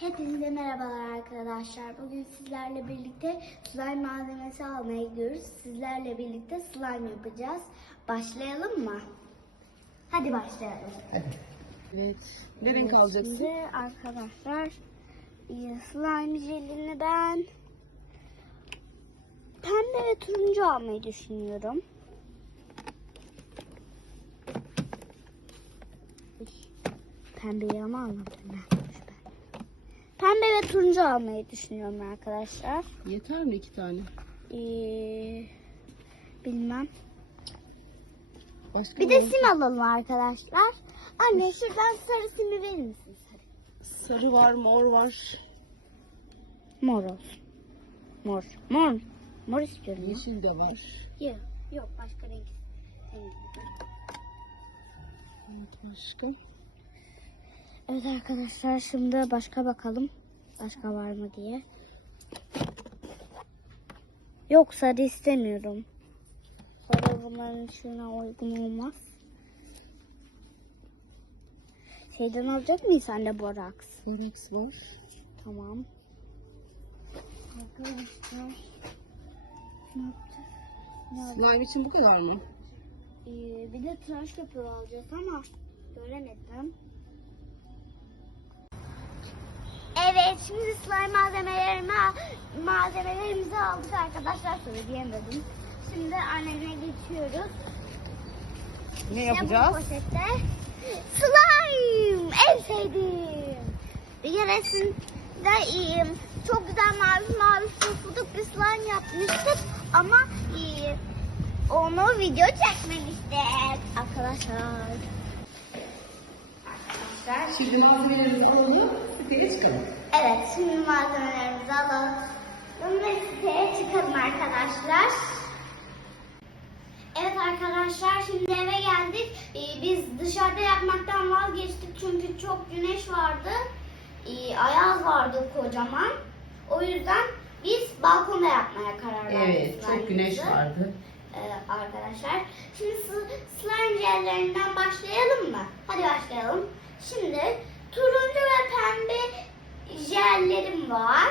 Hepinize merhabalar arkadaşlar. Bugün sizlerle birlikte slime malzemesi almaya gidiyoruz. Sizlerle birlikte slime yapacağız. Başlayalım mı? Hadi başlayalım. Evet. Ne renk alacaksın? Şimdi arkadaşlar e, slime jelini ben pembe ve turuncu almayı düşünüyorum. Pembeyi ama almadım ben. Pembe ve turuncu almayı düşünüyorum arkadaşlar. Yeter mi iki tane? Ee, bilmem. Başka Bir de sim alalım arkadaşlar. Anne şuradan sarı simi verir misin? Sarı. Sarı var, mor var. Mor olsun. Mor. Mor. Mor istiyorum. ya. Yeşil de var. Yok. Yok başka renk. renk. Başka. Evet arkadaşlar şimdi başka bakalım. Başka var mı diye. Yok sarı istemiyorum. Sarı bunların içine uygun olmaz. Şeyden alacak mıyız anne boraks? Borax var. Tamam. Arkadaşlar. Ne yapacağız? Ne yapacağız? Slime için bu kadar mı? Ee, bir de tıraş köpüğü alacağız ama göremedim. Evet şimdi slime malzemelerimi, malzemelerimizi aldık arkadaşlar söyleyemedim. Şimdi anneme geçiyoruz. Ne İşte bu poşette slime en sevdiğim. Bir keresinde. Çok güzel mavi mavi pufuduk bir slime yapmıştık ama. Onu video çekmemiştik arkadaşlar. Şimdi malzemelerimizi alalım. Siteye çıkalım. Evet şimdi malzemelerimizi alalım ve siteye çıkalım arkadaşlar. Evet arkadaşlar şimdi eve geldik. Ee, biz dışarıda yapmaktan vazgeçtik çünkü çok güneş vardı. Ee, ayaz vardı kocaman. O yüzden biz balkonda yapmaya karar verdik. Evet, çok güneş vardı. Ee, arkadaşlar. Şimdi sl- slime jellerinden başlayalım mı? Hadi başlayalım. Şimdi turuncu ve pembe jellerim var.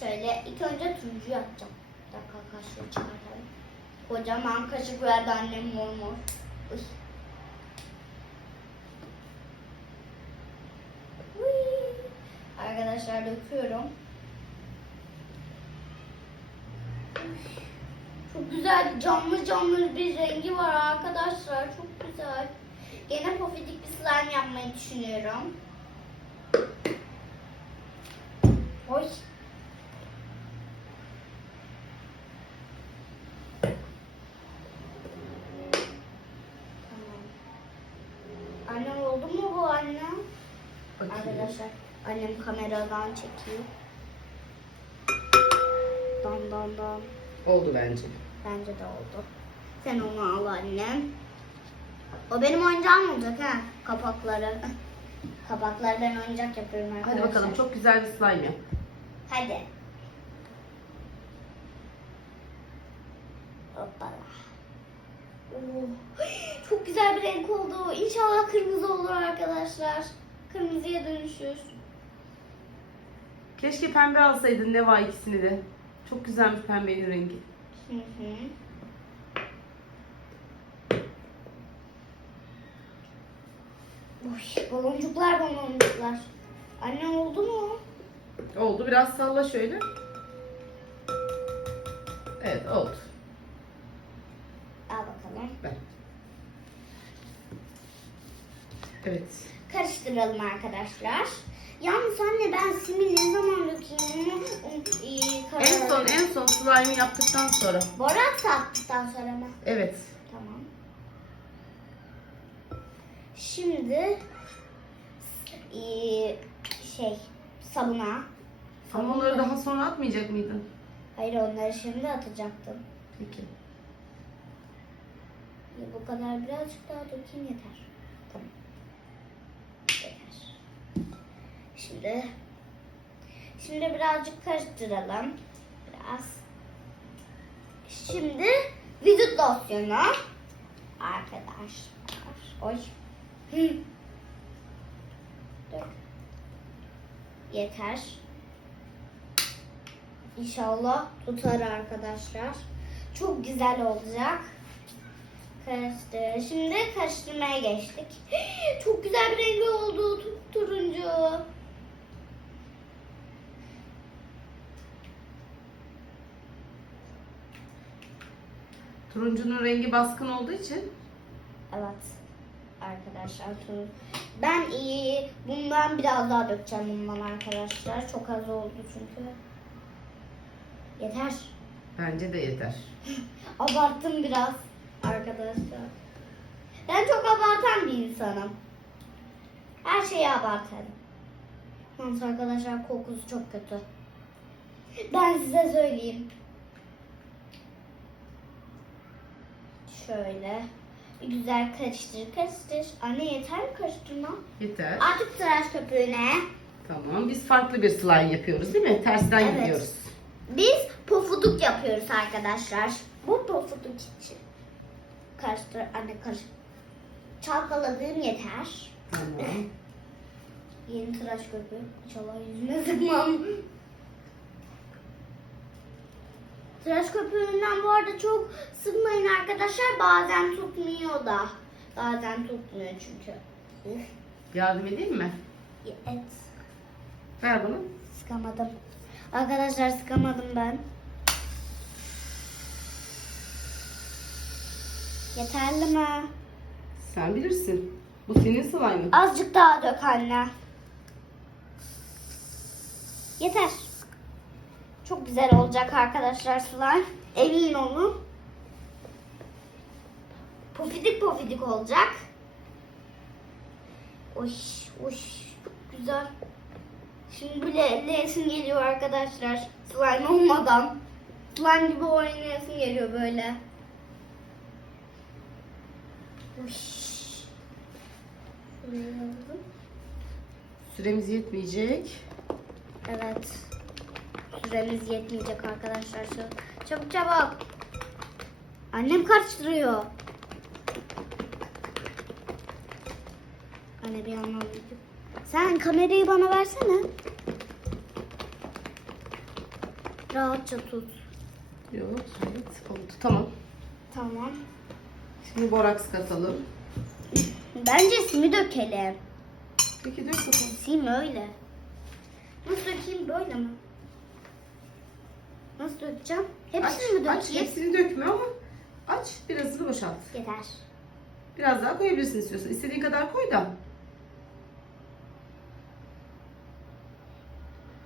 Şöyle ilk önce turuncu yapacağım. Bir dakika kaşığı çıkartalım. Kocaman kaşık verdi annem mor mor. Uy. Uy. Arkadaşlar döküyorum. Çok güzel canlı canlı bir rengi var arkadaşlar. Çok güzel. Gene pofidik bir slime yapmayı düşünüyorum. Oy. Tamam. Annem oldu mu bu annem? Bakayım. Arkadaşlar annem kameradan çekiyor. Dan dan dan. Oldu bence. Bence de oldu. Sen onu al annem. O benim oyuncağım olacak ha. Kapakları. Ben oyuncak yapıyorum arkadaşlar. Hadi bakalım çok güzel bir slime yap. Hadi. Hoppala. Oo, Çok güzel bir renk oldu. İnşallah kırmızı olur arkadaşlar. Kırmızıya dönüşür. Keşke pembe alsaydın Neva ikisini de. Çok güzelmiş pembenin rengi. Hı hı. Oy, baloncuklar baloncuklar. Anne oldu mu? Oldu. Biraz salla şöyle. Evet oldu. Al bakalım. Ver. Evet. Karıştıralım arkadaşlar. Yalnız anne ben simi ne zaman dökeyim onu e, En son en son slime'ı yaptıktan sonra. Borak attıktan sonra mı? Evet. Tamam. Şimdi e, şey sabuna. Ama onları daha sonra atmayacak mıydın? Hayır onları şimdi atacaktım. Peki. Ya bu kadar birazcık daha dökeyim yeter. Tamam. Yeter. Şimdi şimdi birazcık karıştıralım. Biraz. Şimdi vücut losyonu. Arkadaşlar. Oy. Hı. Dök. Yeter. İnşallah tutar arkadaşlar. Çok güzel olacak. Karıştır. Şimdi karıştırmaya geçtik. Çok güzel bir rengi oldu. tu- Turuncu. Turuncunun rengi baskın olduğu için Evet. Arkadaşlar turun. Ben iyi bundan biraz daha dökeceğim bundan arkadaşlar. Çok az oldu çünkü. Yeter. bence de yeter. Abarttım biraz arkadaşlar. Ben çok abartan bir insanım. Her şeyi abartarım. Yalnız arkadaşlar kokusu çok kötü. Ben size söyleyeyim. Şöyle. Güzel karıştır karıştır. Anne yeter mi karıştırma? Yeter. Artık tıraş köpüğüne. Tamam. Biz farklı bir slime yapıyoruz değil mi? Tersten Evet. gidiyoruz. Biz pofuduk yapıyoruz arkadaşlar. Bu pofuduk için. Karıştır anne karıştır. Çalkaladığım yeter. Tamam. Yeni tıraş köpüğü. İnşallah yüzüme sıkmam. Tıraş köpüğünden bu arada çok sıkmayın arkadaşlar. Bazen tutmuyor da. Bazen tutmuyor çünkü. Yardım edeyim mi? Evet. Ver bunu. Sıkamadım. Arkadaşlar sıkamadım ben. Yeterli mi? Sen bilirsin. Bu senin slime'ın. Azıcık daha dök anne. Yeter. Çok güzel olacak arkadaşlar slime. Emin olun. Pofidik pofidik olacak. Uş çok güzel. Şimdi bile elleyesim geliyor arkadaşlar. Slime olmadan. Slime gibi oynayasım geliyor böyle. Yazdım. Süremiz yetmeyecek. Evet. Süremiz yetmeyecek arkadaşlar. Çabuk çabuk. Annem karıştırıyor. Anne bir video. Sen kamerayı bana versene. Rahatça tut. Yok. Evet. Oldu. Tamam. Tamam. Şimdi boraks katalım. Bence simi dökelim. Peki dök bakalım. Sim öyle. Nasıl dökeyim böyle mi? Nasıl dökeceğim? Hepsini mi aç, dökeyim? hepsini dökme ama aç birazını boşalt. Yeter. Biraz daha koyabilirsin istiyorsan. İstediğin kadar koy da.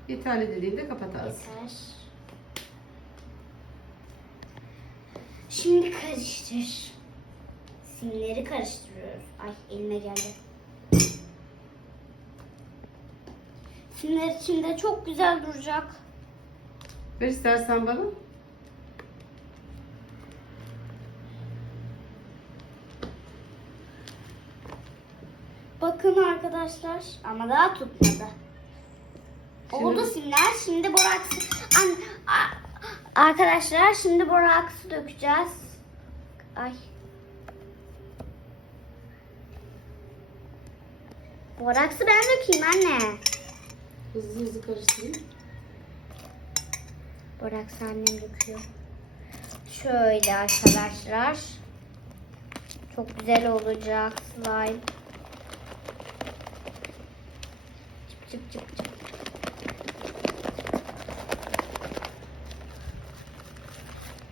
Yeterli dediğinde kapat ağzını. Yeter. Şimdi karıştır. Simleri karıştırıyoruz. Ay elime geldi. Simler içinde çok güzel duracak. Ver istersen bana. Bakın arkadaşlar ama daha tutmadı. Şimdi- Oldu simler. Şimdi boraksı. An, arkadaşlar şimdi boraksı dökeceğiz. Ay. Boraksı ben dökeyim anne. Hızlı hızlı karıştırayım. Boraksı annem döküyor. Şöyle arkadaşlar. Çok güzel olacak slime. Çıp çıp çıp çıp.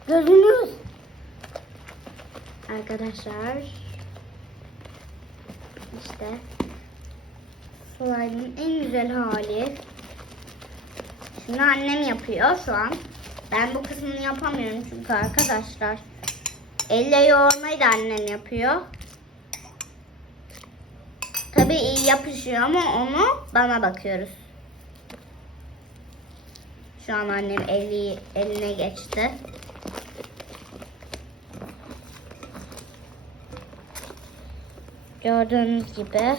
Gözünüz. Arkadaşlar. İşte. Slime'ın en güzel hali. Şimdi annem yapıyor şu an. Ben bu kısmını yapamıyorum çünkü arkadaşlar. Elle yoğurmayı da annem yapıyor. Tabii iyi yapışıyor ama onu bana bakıyoruz. Şu an annem eli, eline geçti. Gördüğünüz gibi.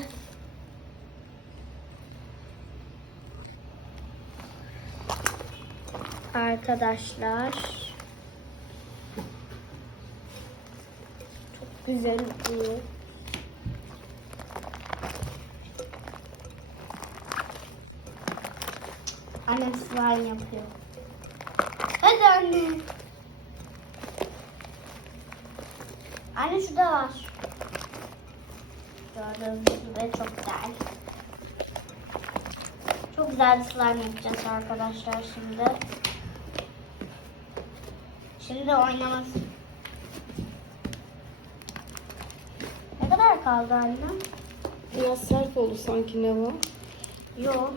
Arkadaşlar. Çok güzel oluyor. Annem slime yapıyor. Hadi anne. Anne şu da var. Gördüğünüz gibi çok güzel. Çok güzel bir slime yapacağız arkadaşlar şimdi. Şimdi oynaması. Ne kadar kaldı anne? Biraz sert oldu sanki Neva. Yok.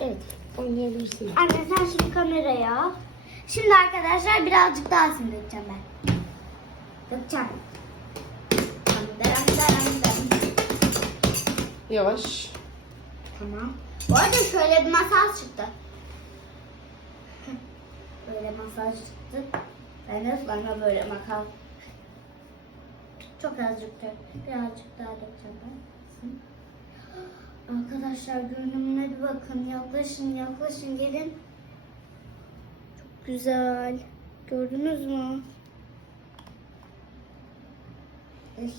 Evet. Oynayabilirsin. Anne sen şimdi kameraya. Şimdi arkadaşlar birazcık daha sim dökeceğim ben. Dökeceğim. Yavaş. Tamam. Bu arada şöyle bir masaj çıktı. Böyle masaj çıktı. Ben de sonra böyle makal. Çok azıcık dök. Birazcık daha dökeceğim ben. Arkadaşlar görünümüne bir bakın. Yaklaşın yaklaşın gelin. Çok güzel. Gördünüz mü? Böyle.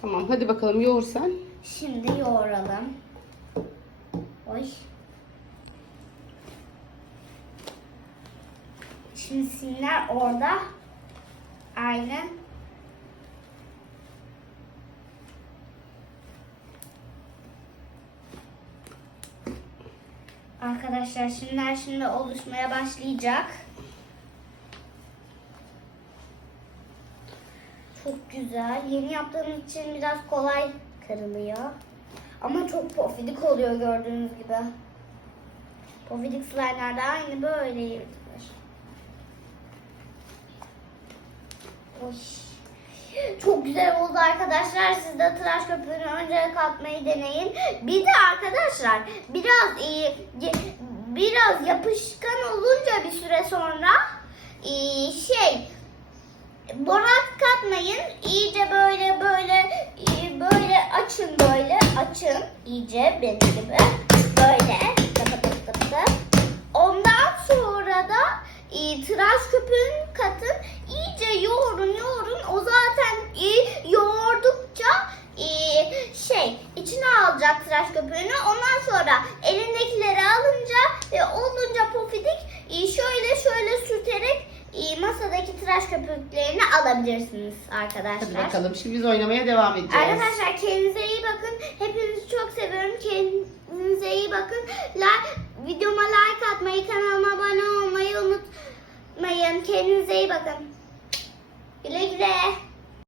Tamam hadi bakalım yoğur sen. Şimdi yoğuralım. Oy. Simler orada. Aynı. Arkadaşlar simler şimdi oluşmaya başlayacak. Çok güzel. Yeni yaptığım için biraz kolay kırılıyor. Ama çok pofidik oluyor gördüğünüz gibi. Pofidik slime'lar da aynı böyle Çok güzel oldu arkadaşlar. Siz de tıraş köpüğünü önce katmayı deneyin. Bir de arkadaşlar biraz iyi biraz yapışkan olunca bir süre sonra e, şey Borak katmayın. İyice böyle böyle e, böyle açın böyle açın. iyice benim gibi. Böyle. Ondan sonra da e, tıraş köpüğünü katın. İyice yoğurun yoğurun. O zaten e, yoğurdukça e, şey içine alacak tıraş köpüğünü. Ondan sonra elindekileri alınca ve olunca pofidik e, şöyle şöyle sürterek e, masadaki tıraş köpüklerini alabilirsiniz arkadaşlar. Hadi bakalım şimdi biz oynamaya devam edeceğiz. Arkadaşlar kendinize iyi bakın. Hepinizi çok seviyorum. Kendinize iyi bakın. Like, videoma like atmayı, kanalıma abone olmayı unutmayın. Kendinize iyi bakın. Güle güle.